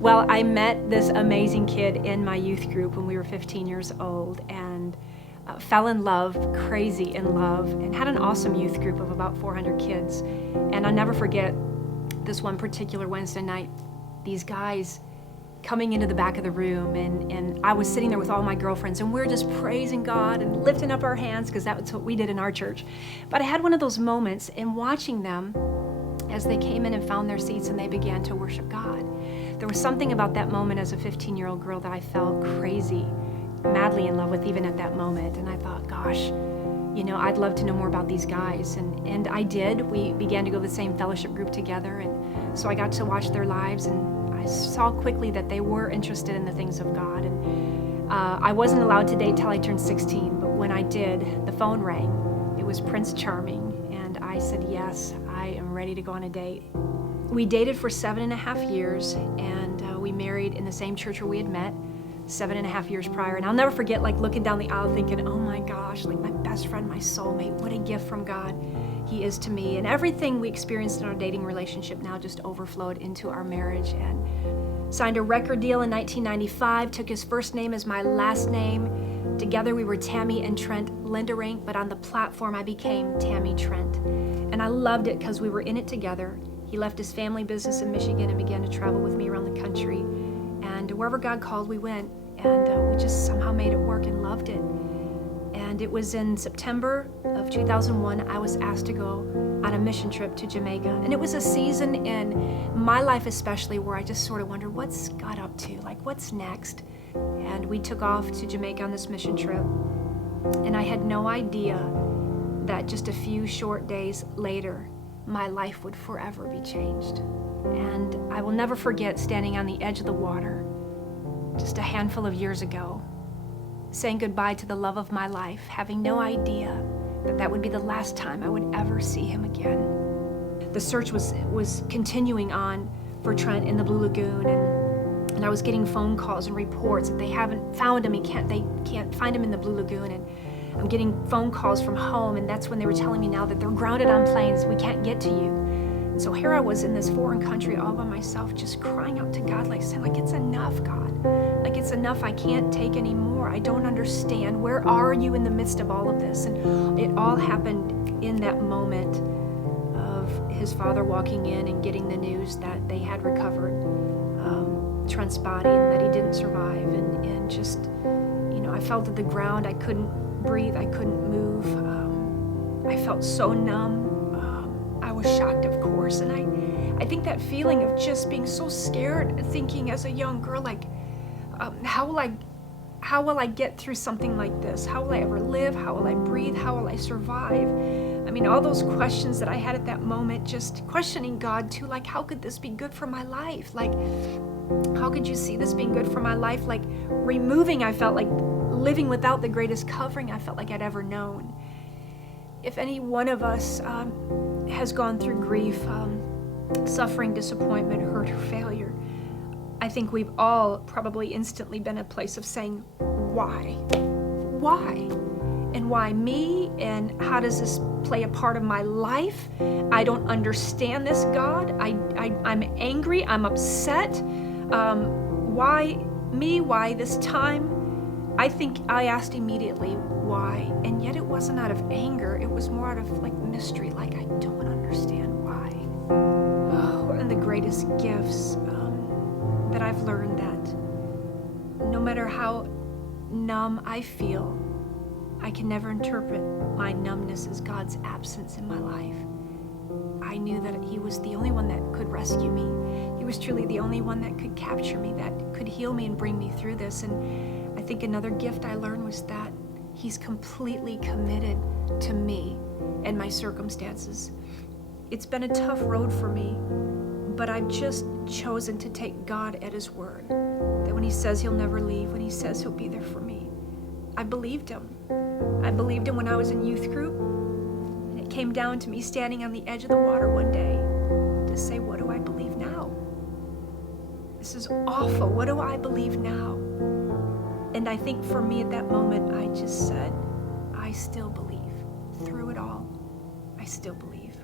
Well, I met this amazing kid in my youth group when we were 15 years old, and fell in love, crazy in love, and had an awesome youth group of about 400 kids. And I'll never forget this one particular Wednesday night, these guys coming into the back of the room, and I was sitting there with all my girlfriends, and we're just praising God and lifting up our hands, because that's what we did in our church. But I had one of those moments in watching them as they came in and found their seats and they began to worship God. There was something about that moment as a 15-year-old girl that I felt crazy, madly in love with even at that moment. And I thought, gosh, I'd love to know more about these guys. And I did. We began to go to the same fellowship group together. And so I got to watch their lives, and I saw quickly that they were interested in the things of God. And I wasn't allowed to date till I turned 16, but when I did, the phone rang. It was Prince Charming. And I said, yes, I am ready to go on a date. We dated for 7.5 years, and we married in the same church where we had met 7.5 years prior. And I'll never forget looking down the aisle thinking, oh my gosh, my best friend, my soulmate, what a gift from God he is to me. And everything we experienced in our dating relationship now just overflowed into our marriage. And signed a record deal in 1995, took his first name as my last name. Together we were Tammy and Trent Linderink, but on the platform I became Tammy Trent. And I loved it because we were in it together. He left his family business in Michigan and began to travel with me around the country. And wherever God called, we went. And we just somehow made it work and loved it. And it was in September of 2001, I was asked to go on a mission trip to Jamaica. And it was a season in my life especially where I just sort of wondered, what's God up to? What's next? And we took off to Jamaica on this mission trip. And I had no idea that just a few short days later, my life would forever be changed. And I will never forget standing on the edge of the water just a handful of years ago, saying goodbye to the love of my life, having no idea that that would be the last time I would ever see him again. The search was continuing on for Trent in the Blue Lagoon, and I was getting phone calls and reports that they haven't found him. They can't find him in the Blue Lagoon. And I'm getting phone calls from home, and that's when they were telling me now that they're grounded on planes. We can't get to you. And so here I was in this foreign country all by myself, just crying out to God, saying, it's enough, God. It's enough. I can't take any more. I don't understand. Where are you in the midst of all of this? And it all happened in that moment of his father walking in and getting the news that they had recovered Trent's body and that he didn't survive. And just, I fell to the ground. I couldn't breathe. I couldn't move. I felt so numb. I was shocked, of course. And I think that feeling of just being so scared, thinking as a young girl, how will I get through something like this? How will I ever live? How will I breathe? How will I survive? All those questions that I had at that moment, just questioning God too, how could this be good for my life? How could you see this being good for my life? I felt like living without the greatest covering I felt like I'd ever known. If any one of us has gone through grief, suffering, disappointment, hurt, or failure, I think we've all probably instantly been in a place of saying, why? Why? And why me? And how does this play a part of my life? I don't understand this, God. I'm angry. I'm upset. Why me? Why this time? I think I asked immediately, why? And yet it wasn't out of anger. It was more out of mystery, I don't understand why. Oh, one of the greatest gifts that I've learned that no matter how numb I feel, I can never interpret my numbness as God's absence in my life. I knew that he was the only one that could rescue me. He was truly the only one that could capture me, that could heal me and bring me through this. And I think another gift I learned was that he's completely committed to me and my circumstances. It's been a tough road for me, but I've just chosen to take God at his word. That when he says he'll never leave, when he says he'll be there for me, I believed him. I believed him when I was in youth group. And it came down to me standing on the edge of the water one day to say, what do I believe now? This is awful. What do I believe now? And I think for me at that moment, I just said, I still believe. Through it all, I still believe.